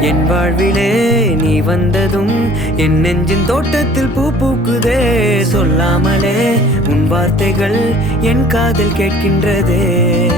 என் வாழ்விலே நீ வந்ததும் என் நெஞ்சின் தோட்டத்தில் பூ பூக்குதே. சொல்லாமலே உன் வார்த்தைகள் என் காதில் கேட்கின்றதே.